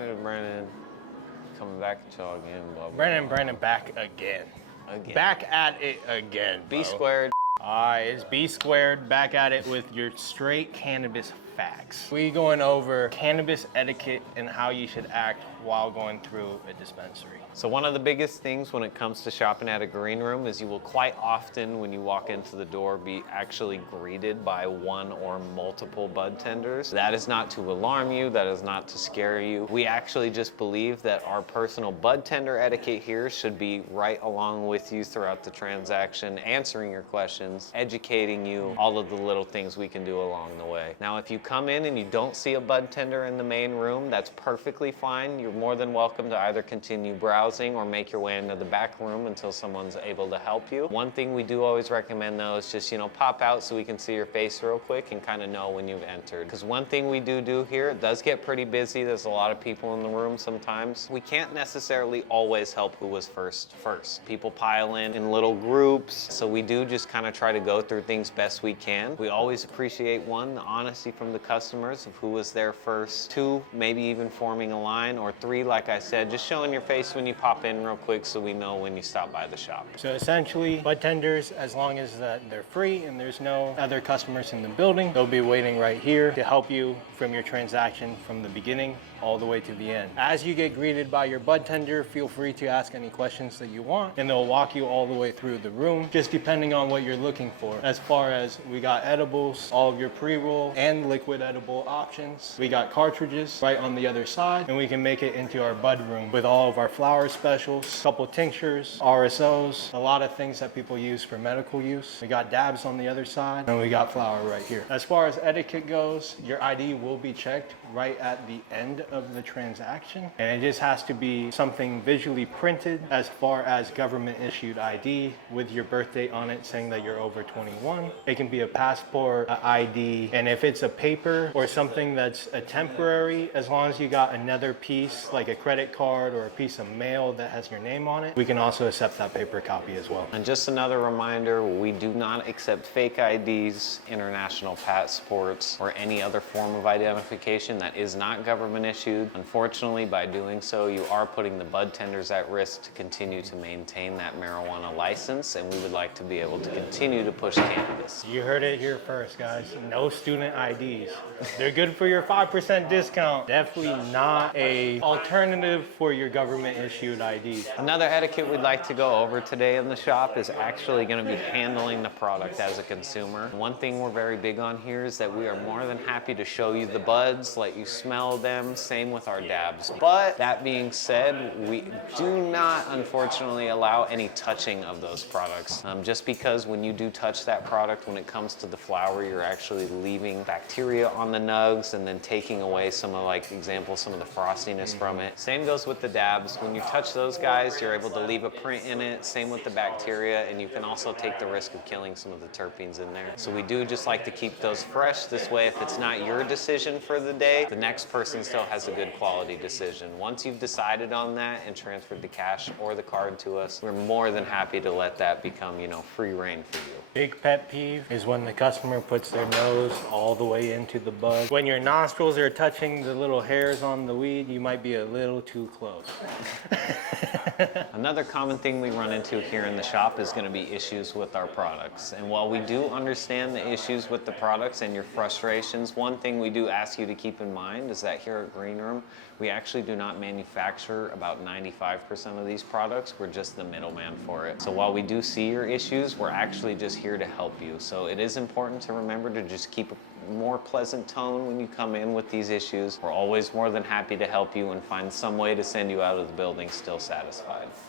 Brandon. Coming back at y'all again, blah, blah, Brandon back again. Back at it again, bro. B squared. Alright, it's B squared, back at it with your straight cannabis facts. We going over cannabis etiquette and how you should act while going through a dispensary. So one of the biggest things when it comes to shopping at a green room is you will quite often, when you walk into the door, be actually greeted by one or multiple bud tenders. That is not to alarm you, that is not to scare you. We actually just believe that our personal bud tender etiquette here should be right along with you throughout the transaction, answering your questions, educating you, all of the little things we can do along the way. Now, if you come in and you don't see a bud tender in the main room, that's perfectly fine. You're more than welcome to either continue browsing or make your way into the back room until someone's able to help you. One thing we do always recommend though is just, pop out so we can see your face real quick and kind of know when you've entered. Because one thing we do here, it does get pretty busy. There's a lot of people in the room sometimes. We can't necessarily always help who was first. People pile in little groups. So we do just kind of try to go through things best we can. We always appreciate one, the honesty from the customers of who was there first. Two, maybe even forming a line, or three, like I said, just showing your face when you pop in real quick so we know when you stop by the shop. So essentially, bud tenders, as long as they're free and there's no other customers in the building, they'll be waiting right here to help you from your transaction from the beginning all the way to the end. As you get greeted by your bud tender, feel free to ask any questions that you want, and they'll walk you all the way through the room, just depending on what you're looking for. As far as we got edibles, all of your pre-roll and liquid edible options. We got cartridges right on the other side, and we can make it into our bud room with all of our flower specials, couple tinctures, RSOs, a lot of things that people use for medical use. We got dabs on the other side, and we got flower right here. As far as etiquette goes, your ID will be checked right at the end of the transaction, and it just has to be something visually printed as far as government issued ID with your birth date on it saying that you're over 21. It can be a passport, a ID, and if it's a paper or something that's a temporary, as long as you got another piece like a credit card or a piece of mail that has your name on it, we can also accept that paper copy as well. And just another reminder, we do not accept fake IDs, international passports, or any other form of identification that is not government issued. Unfortunately, by doing so, you are putting the bud tenders at risk to continue to maintain that marijuana license, and we would like to be able to continue to push cannabis. You heard it here first, guys. No student IDs. They're good for your 5% discount. Definitely not a alternative for your government issued ID. Another etiquette we'd like to go over today in the shop is actually going to be handling the product as a consumer. One thing we're very big on here is that we are more than happy to show you the buds, let you smell them, same with our dabs. But that being said, we do not unfortunately allow any touching of those products. Just because when you do touch that product, when it comes to the flower, you're actually leaving bacteria on the nugs and then taking away some of, like example, some of the frostiness from it. Same goes with the dabs. When you touch those guys, you're able to leave a print in it. Same with the bacteria, and you can also take the risk of killing some of the terpenes in there. So we do just like to keep those fresh. This way, if it's not your decision for the day, the next person still has a good quality decision. Once you've decided on that and transferred the cash or the card to us, we're more than happy to let that become, free reign for you. Big pet peeve is when the customer puts their nose all the way into the bud. When your nostrils are touching the little hairs on the weed, you might be a little too close. Another common thing we run into here in the shop is going to be issues with our products. And while we do understand the issues with the products and your frustrations, one thing we do ask you to keep in mind is that here at Greenroom, we actually do not manufacture about 95% of these products. We're just the middleman for it. So while we do see your issues, we're actually just here to help you. So it is important to remember to just keep a more pleasant tone when you come in with these issues. We're always more than happy to help you and find some way to send you out of the building still satisfied.